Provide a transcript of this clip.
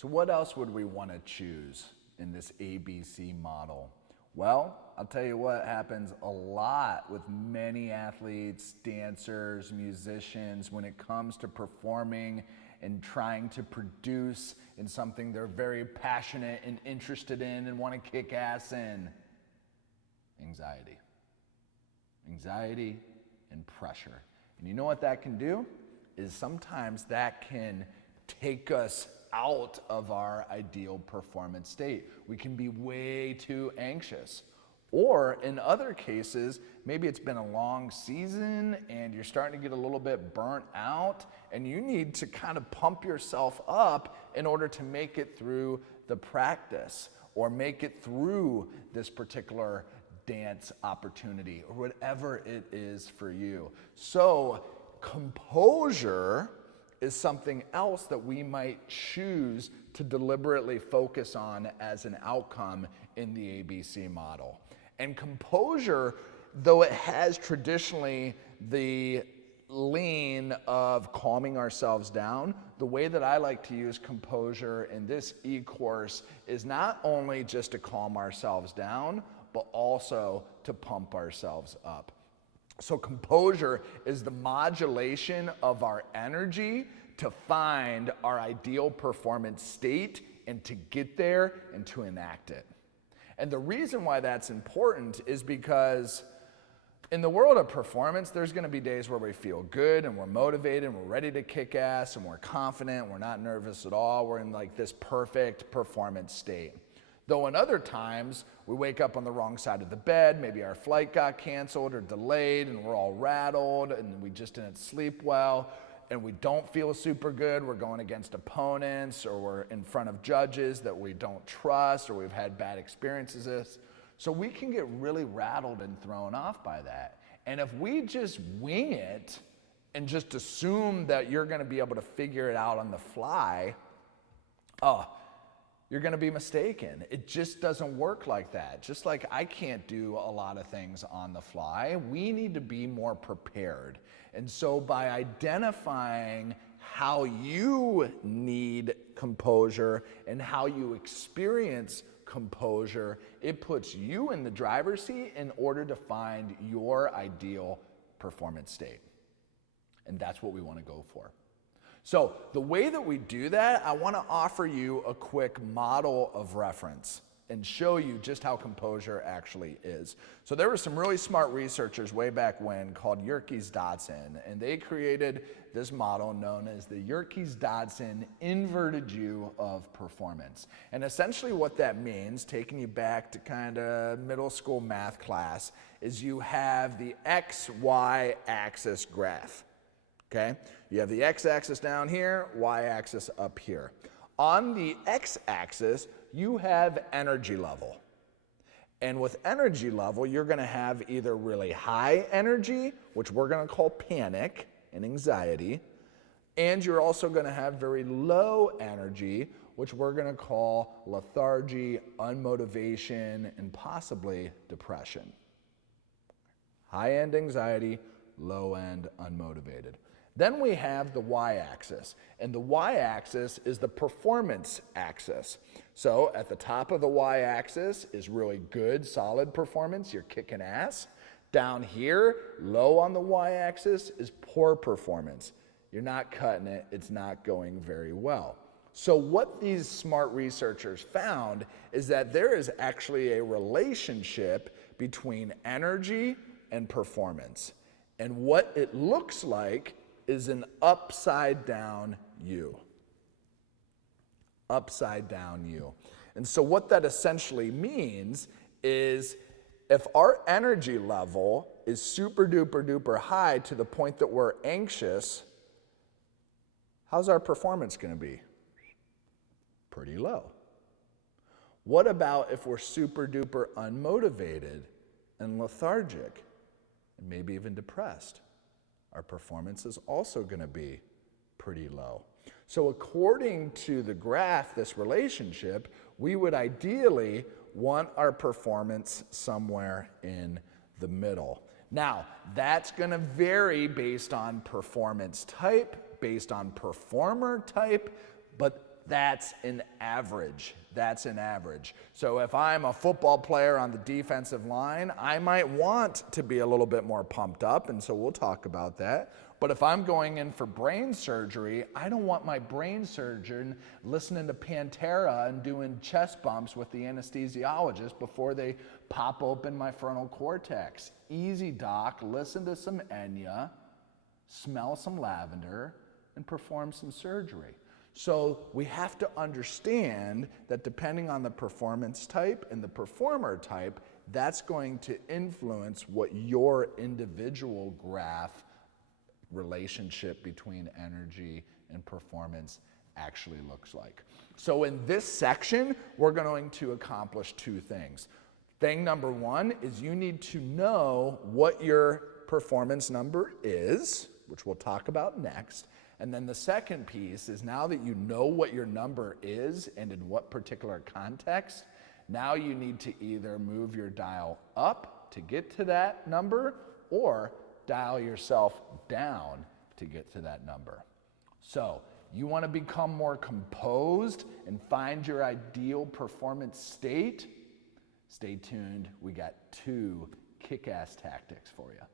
So what else would we want to choose in this ABC model? Well, I'll tell you what happens a lot with many athletes, dancers, musicians when it comes to performing and trying to produce in something they're very passionate and interested in and want to kick ass in. Anxiety. Anxiety and pressure. And you know what that can do? Is sometimes that can take us out of our ideal performance state. We can be way too anxious. Or in other cases, maybe it's been a long season and you're starting to get a little bit burnt out and you need to kind of pump yourself up in order to make it through the practice or make it through this particular dance opportunity or whatever it is for you. So composure is something else that we might choose to deliberately focus on as an outcome in the ABC model. And composure, though it has traditionally the lean of calming ourselves down, the way that I like to use composure in this e-course is not only just to calm ourselves down, but also to pump ourselves up. So composure is the modulation of our energy to find our ideal performance state and to get there and to enact it. And the reason why that's important is because in the world of performance, there's going to be days where we feel good and we're motivated and we're ready to kick ass and we're confident, we're not nervous at all, we're in like this perfect performance state. Though in other times, we wake up on the wrong side of the bed, maybe our flight got canceled or delayed and we're all rattled and we just didn't sleep well and we don't feel super good, we're going against opponents or we're in front of judges that we don't trust or we've had bad experiences with. So we can get really rattled and thrown off by that. And if we just wing it and just assume that you're gonna be able to figure it out on the fly, you're going to be mistaken. It just doesn't work like that. Just like I can't do a lot of things on the fly, we need to be more prepared. And so by identifying how you need composure and how you experience composure, it puts you in the driver's seat in order to find your ideal performance state. And that's what we want to go for. So the way that we do that, I want to offer you a quick model of reference and show you just how composure actually is. So there were some really smart researchers way back when called Yerkes-Dodson, and they created this model known as the Yerkes-Dodson inverted U of performance. And essentially what that means, taking you back to kind of middle school math class, is you have the XY axis graph. Okay, you have the x-axis down here, y-axis up here. On the x-axis, you have energy level. And with energy level, you're going to have either really high energy, which we're going to call panic and anxiety, and you're also going to have very low energy, which we're going to call lethargy, unmotivation, and possibly depression. High-end anxiety, low-end unmotivated. Then we have the y-axis, and the y-axis is the performance axis. So at the top of the y-axis is really good, solid performance, you're kicking ass. Down here, low on the y-axis is poor performance. You're not cutting it, it's not going very well. So what these smart researchers found is that there is actually a relationship between energy and performance. And what it looks like is an upside down U. Upside down U. And so what that essentially means is if our energy level is super duper duper high to the point that we're anxious, how's our performance going to be? Pretty low. What about if we're super duper unmotivated and lethargic and maybe even depressed? Our performance is also going to be pretty low. So according to the graph, this relationship, we would ideally want our performance somewhere in the middle. Now, that's going to vary based on performance type, based on performer type, but That's an average. That's an average. So if I'm a football player on the defensive line, I might want to be a little bit more pumped up, and so we'll talk about that. But if I'm going in for brain surgery, I don't want my brain surgeon listening to Pantera and doing chest bumps with the anesthesiologist before they pop open my frontal cortex. Easy, doc. Listen to some Enya, smell some lavender, and perform some surgery. So we have to understand that depending on the performance type and the performer type, that's going to influence what your individual graph relationship between energy and performance actually looks like. So in this section, we're going to accomplish two things. Thing number one is you need to know what your performance number is, which we'll talk about next. And then the second piece is, now that you know what your number is and in what particular context, now you need to either move your dial up to get to that number or dial yourself down to get to that number. So you want to become more composed and find your ideal performance state? Stay tuned. We got 2 kick-ass tactics for you.